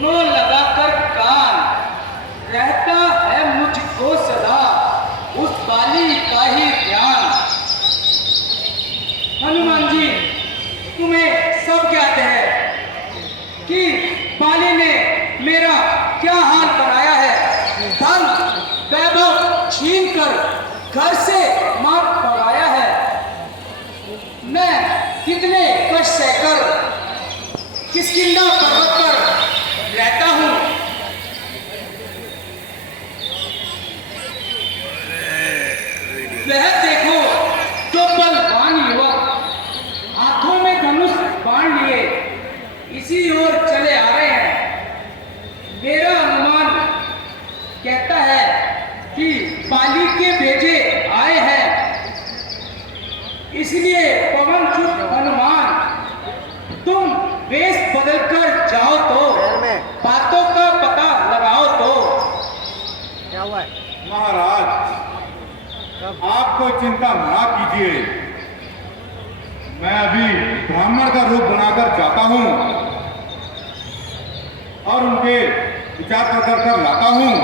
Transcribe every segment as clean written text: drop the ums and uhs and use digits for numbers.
सुनो लगाकर कान, रहता है मुझको सदा उस बाली का ही ध्यान। हनुमान जी, तुम्हें सब ज्ञात है कि बाली ने मेरा क्या हाल कराया है। धन वैभव छीन कर घर से मार भगाया है। मैं कितने कष्ट सहकर किष्किंधा पर्वत पर रहता हूँ। वह देखो जो बलवान युवक हाथों में धनुष बाण लिए इसी ओर चले आ रहे हैं। मेरा अनुमान कहता है कि बाली के भेजे आए हैं, इसलिए पवनसुत हनुमान तुम वेश बदलकर जाओ तो बातों का पता लगाओ तो। क्या हुआ है महाराज, आप कोई चिंता ना कीजिए। मैं अभी ब्राह्मण का रूप बनाकर जाता हूं और उनके विचार कर लाता हूं।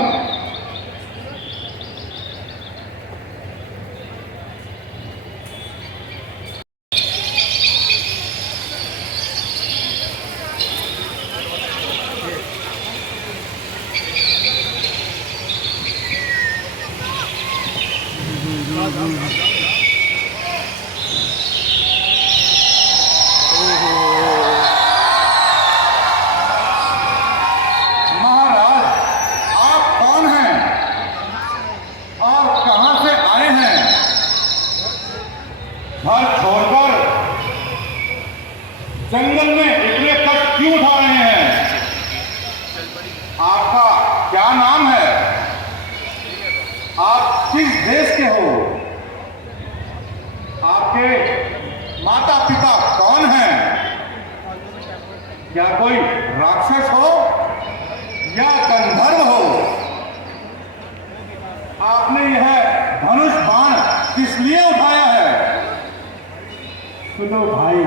महाराज, आप कौन हैं और कहां से आए हैं? घर छोड़कर जंगल में इतने कष्ट क्यों उठा रहे हैं? आपका क्या नाम है? आप किस देश के हो? आपके माता पिता कौन हैं? क्या कोई राक्षस हो या गंधर्व हो? आपने यह धनुष बाण किस लिए उठाया है? सुनो भाई,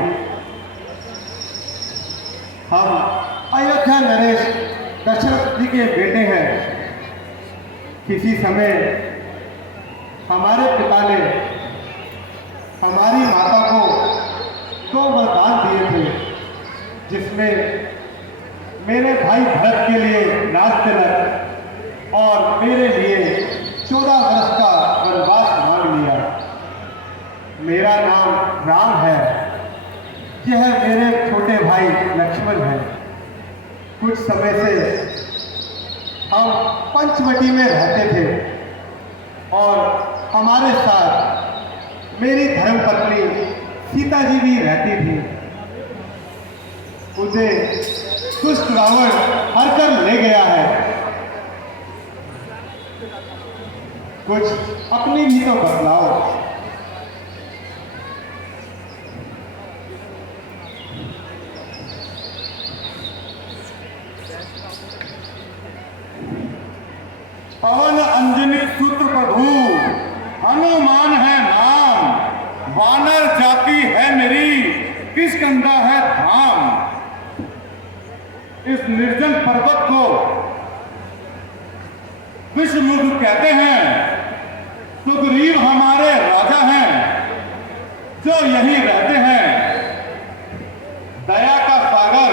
हम अयोध्या नरेश दशरथ जी के बेटे हैं। किसी समय हमारे पिता ने हमारी माता को 2 वरदान दिए थे, जिसमें मेरे भाई भरत के लिए राज तिलक और मेरे लिए 14 वर्ष का वनवास मांग लिया। मेरा नाम राम है, यह मेरे छोटे भाई लक्ष्मण है। कुछ समय से हम पंचवटी में रहते थे और हमारे साथ मेरी धर्मपत्नी सीता जी भी रहती थी। उसे दुष्ट रावण हर कर ले गया है। कुछ अपनी भी तो बतलाओ। पवन अंजनी सूत्र प्रभु हनुमान है नाम, वानर जाति है मेरी किष्किंधा है धाम। इस निर्जन पर्वत को विश्वमुख कहते हैं। सुग्रीव हमारे राजा हैं जो यहीं रहते हैं। दया का सागर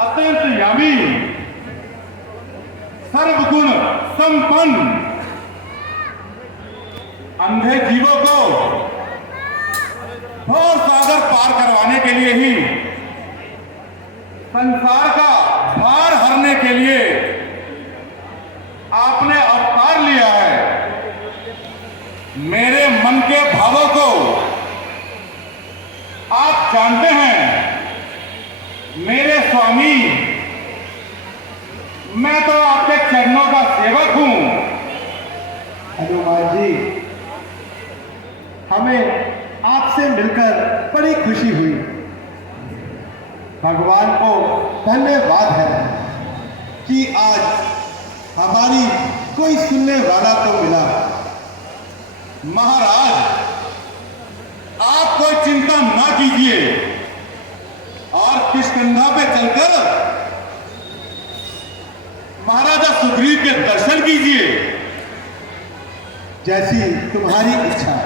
अत्यंत यामी सर्वगुण संपन्न अंधे जीवों को घोर सागर पार करवाने के लिए ही, संसार का भार हरने के लिए आपने अवतार लिया है। मेरे मन के भावों को आप जानते हैं। मेरे स्वामी, मैं तो आपके चरणों का सेवक हूं। हनुमान जी, हमें आपसे मिलकर बड़ी खुशी हुई। भगवान को धन्यवाद है कि आज हमारी कोई सुनने वाला तो मिला। महाराज, आप कोई चिंता ना कीजिए और किस किष्किंधा पे चलकर महाराजा सुग्रीव के दर्शन कीजिए। जैसी तुम्हारी इच्छा।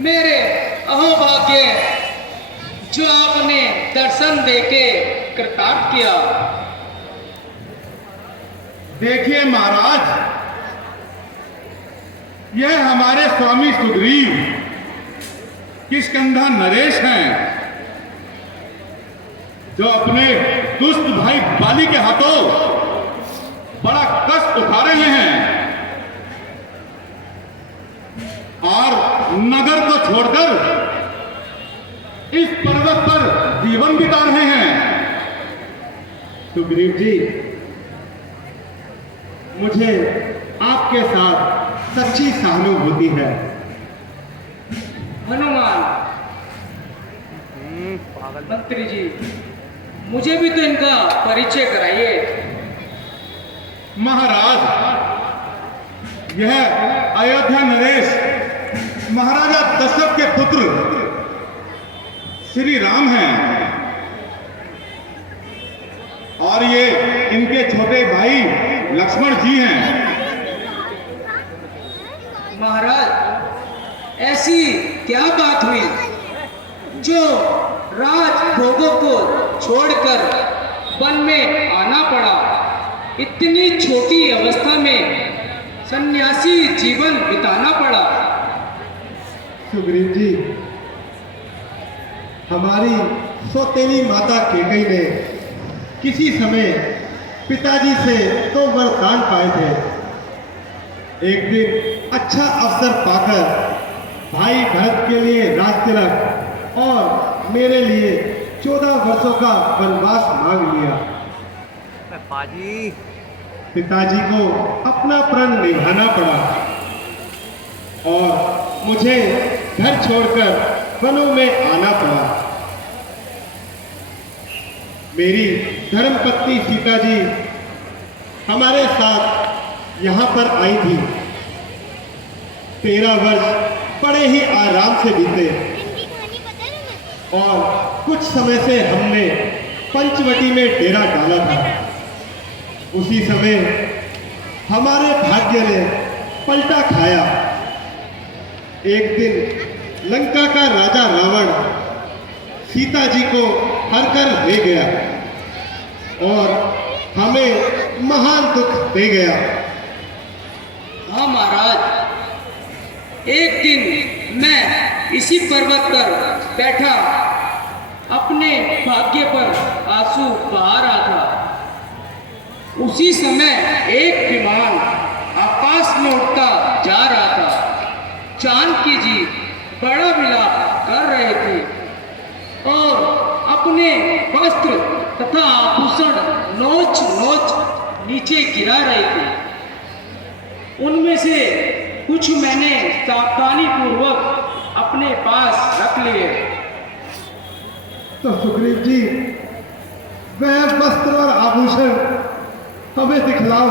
मेरे अहोभाग्य, जो आपने दर्शन देके कृतार्थ किया। देखिए महाराज, यह हमारे स्वामी सुग्रीव किष्किंधा नरेश हैं, जो अपने दुष्ट भाई बाली के हाथों बड़ा कष्ट उठा रहे हैं और नगर को छोड़कर इस पर्वत पर जीवन बिता रहे हैं। सुग्रीव जी, मुझे आपके साथ सच्ची सहानुभूति है। हनुमान मंत्री जी, मुझे भी तो इनका परिचय कराइए। महाराज, यह अयोध्या नरेश महाराजा दशरथ के पुत्र श्री राम हैं और ये इनके छोटे भाई लक्ष्मण जी हैं। महाराज, ऐसी क्या बात हुई जो राज भोगों को छोड़कर वन में आना पड़ा? इतनी छोटी अवस्था में सन्यासी जीवन बिताना पड़ा। सुग्रीव जी, हमारी सौतेली माता केकई ने किसी समय पिताजी से तो वरदान पाए थे। एक दिन अच्छा अवसर पाकर भाई भरत के लिए राज तिलक और मेरे लिए 14 वर्षों का वनवास मांग लिया। पाजी, पिताजी को अपना प्रण निभाना पड़ा और मुझे घर छोड़कर वनों में आना पड़ा। मेरी धर्मपत्नी सीता जी हमारे साथ यहाँ पर आई थी। 13 वर्ष बड़े ही आराम से बीते और कुछ समय से हमने पंचवटी में डेरा डाला था। उसी समय हमारे भाग्य ने पलटा खाया। एक दिन लंका का राजा रावण सीता जी को हरकर ले गया और हमें महान दुख दे गया। हाँ महाराज, एक दिन मैं इसी पर्वत पर बैठा अपने भाग्य पर आंसू बहा रहा था। उसी समय एक विमान आकाश में उड़ता जा रहा था। जानकी जी बड़ा विलाप कर रहे थे और अपने वस्त्र तथा आभूषण नोच नोच नीचे गिरा रहे थे। उनमें से कुछ मैंने सावधानी पूर्वक अपने पास रख लिए। तो सुग्रीव जी, वह वस्त्र और आभूषण हमें दिखलाओ।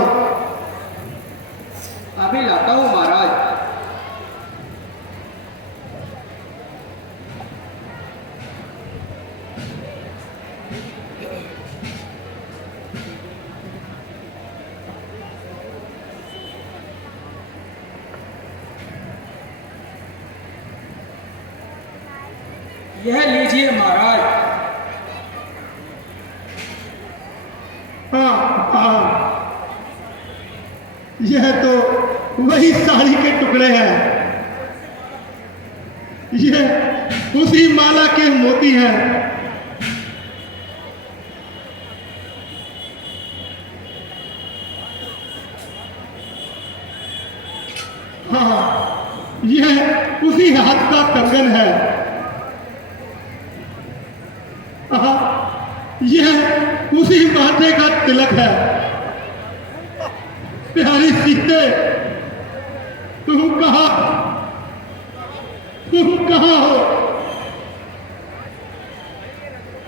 अभी लाता हूं महाराज। यह लीजिए महाराज। हाँ, यह तो वही साड़ी के टुकड़े हैं। यह उसी माला के मोती हैं यह उसी हाथ का कंगन है। आहा, यह उसी माथे का तिलक है। प्यारी सीते, तुम कहाँ हो?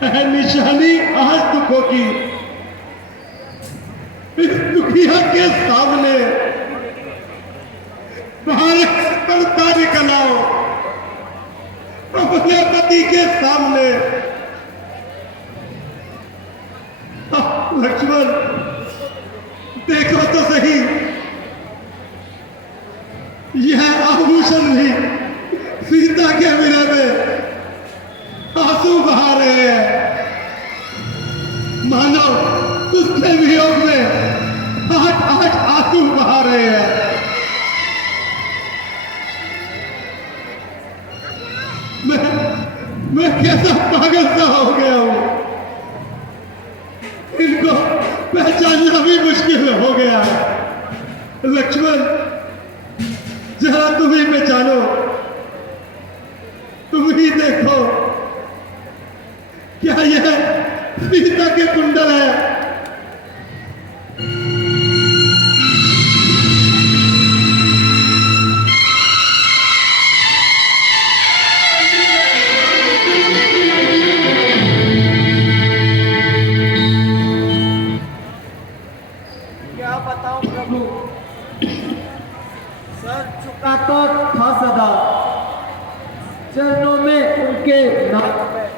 है निशानी आज दुखों की। इस दुखिया के सामने बाहर पड़ता निकल आओ। अपने पति के सामने। लक्ष्मण, देखो तो सही, यह आभूषण भी सीता के विरह में आंसू बहा रहे हैं। मानो उसके वियोग में आठ आंसू बहा रहे हैं। मैं कैसा पागल सा हो गया हूं। इनको पहचानना भी मुश्किल हो गया है। लक्ष्मण, जरा तुम ही पहचानो, तुम ही देखो, क्या यह सीता के कुंडल है? क्या बताऊं प्रभु, सर झुका तो था सदा, चरणों में उनके नाम में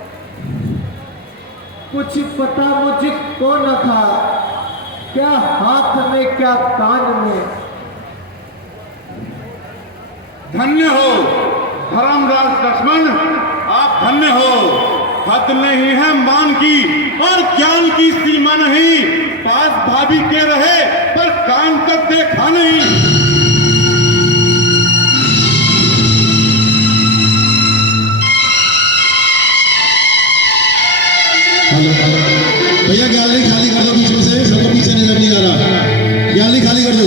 कुछ पता मुझको न था, क्या हाथ में क्या कान में। धन्य हो धर्मराज लक्ष्मण, आप धन्य हो। हद नहीं है मान की और ज्ञान की सीमा नहीं। पास भाभी के रहे पर कान तक देखा नहीं। भैया गैलरी खाली कर दो, बीच में से सबको पीछे नजर नहीं आ रहा। गैलरी खाली कर दो।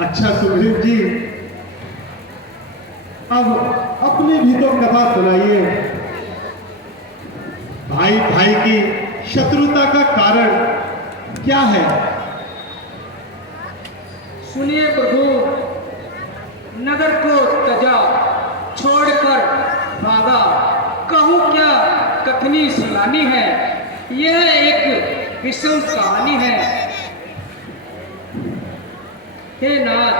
अच्छा सुग्रीव जी, अब अपनी भी तो कथा सुनाइए। भाई भाई की शत्रुता का कारण क्या है? सुनिए प्रभु, नगर को तजा, छोड़कर भागा, कहूँ क्या कथनी सुनानी है। यह एक विषम कहानी है। हे नाथ,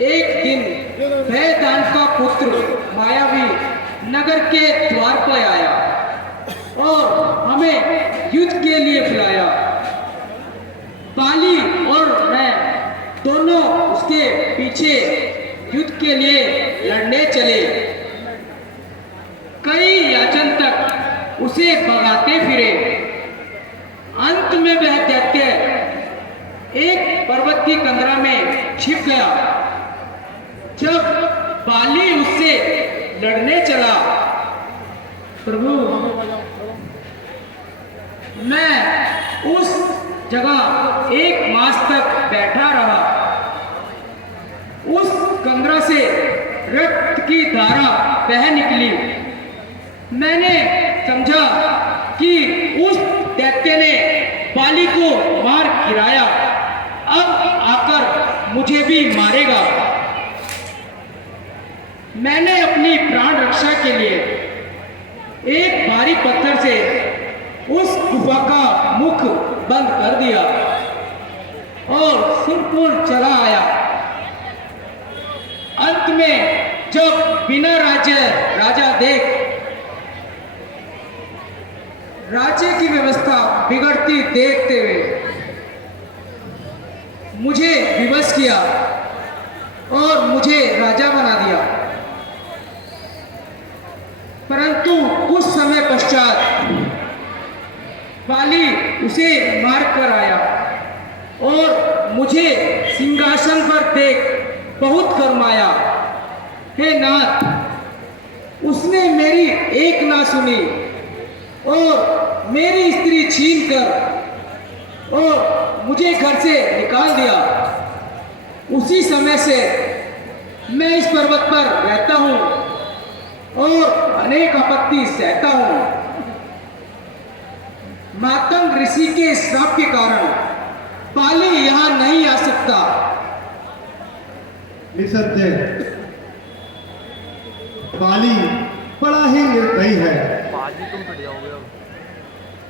एक दिन भयदान का पुत्र मायावी नगर के द्वार पर आया और हमें युद्ध के लिए बुलाया। बाली और मैं दोनों उसके पीछे युद्ध के लिए लड़ने चले। कई याचन तक उसे भगाते फिरे। अंत में वह दैत्य एक पर्वत की कंदरा में छिप गया। जब बाली उससे लड़ने चला, प्रभु, मैं उस जगह 1 मास तक बैठा रहा। उस कंदरा से रक्त की धारा बह निकली। मैंने समझा कि उस दैत्य ने बाली को मार गिराया, अब आकर मुझे भी मारेगा। मैंने अपनी प्राण रक्षा के लिए एक भारी पत्थर से उस गुफा का मुख बंद कर दिया और सुरपुर चला आया। अंत में जब बिना राजा देख राज्य की व्यवस्था बिगड़ती देखते हुए मुझे विवश किया और मुझे राजा बना दिया। परंतु कुछ समय पश्चात बाली उसे मार कर आया और मुझे सिंहासन पर देख बहुत गरमाया। हे नाथ, उसने मेरी एक ना सुनी और मेरी स्त्री छीनकर और मुझे घर से निकाल दिया। उसी समय से मैं इस पर्वत पर रहता हूँ और अनेक आपत्ति सहता हूँ। मातंग ऋषि के श्राप के कारण बाली यहाँ नहीं आ सकता। निसंदेह बाली बड़ा ही निर्दयी है। पाजी तुम पिट जाओगे अब।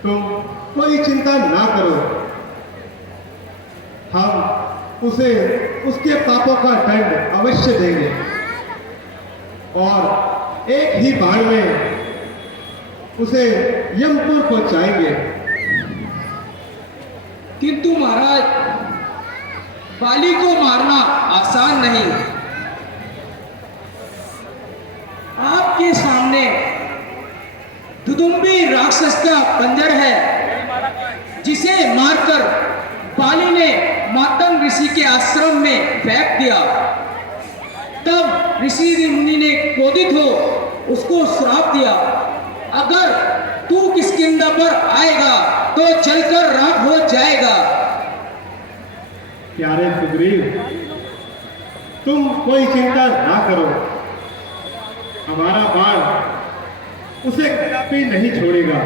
तुम कोई चिंता ना करो, हम उसे उसके पापों का दंड अवश्य देंगे और एक ही बाण में उसे यमपुर पहुंचाएंगे। किंतु महाराज, बाली को मारना आसान नहीं। आपके सामने दुदुम्बी राक्षस का पंजर है, जिसे मारकर बाली ने मातंग ऋषि के आश्रम में फेंक दिया। तब ऋषि मुनि ने क्रोधित हो उसको श्राप दिया, अगर तू किष्किंधा पर आएगा तो जलकर राख हो जाएगा। प्यारे सुग्रीव, तुम कोई चिंता ना करो, हमारा बाण उसे कदापि नहीं छोड़ेगा।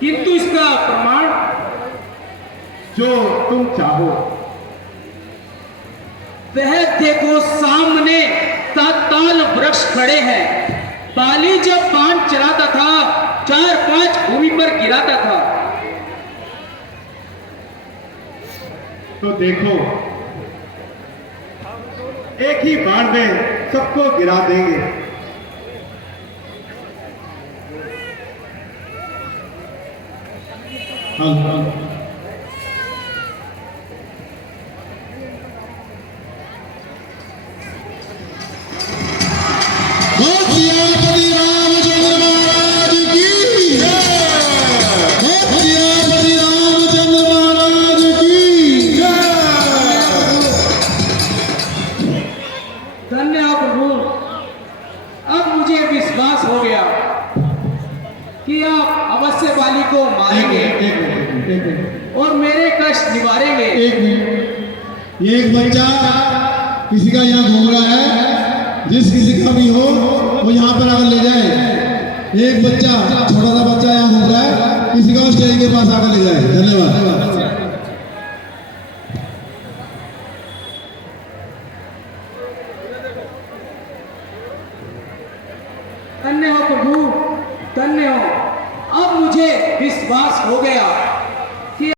किंतु इसका प्रमाण? जो तुम चाहो। वह देखो, सामने ताल वृक्ष खड़े हैं। बाली जब बाण चलाता था 4-5 भूमि पर गिराता था। तो देखो, एक ही बाण में सबको गिरा देंगे। सियापति रामचंद्र महाराज की जय। सियापति रामचंद्र महाराज की जय। धन्य हो प्रभु, अब मुझे विश्वास हो गया कि आप अवश्य बाली को मारेंगे और मेरे कष्ट निवारेंगे। एक मिनट, ये एक बच्चा किसी का यहाँ घूम रहा है, जिस किसी का भी हो वो यहाँ पर आकर ले जाए। एक बच्चा, छोटा सा बच्चा यहाँ घूम रहा है, किसी का स्टेज के पास आकर ले जाए। धन्यवाद। धन्य हो प्रभु, धन्य हो। अब मुझे विश्वास हो गया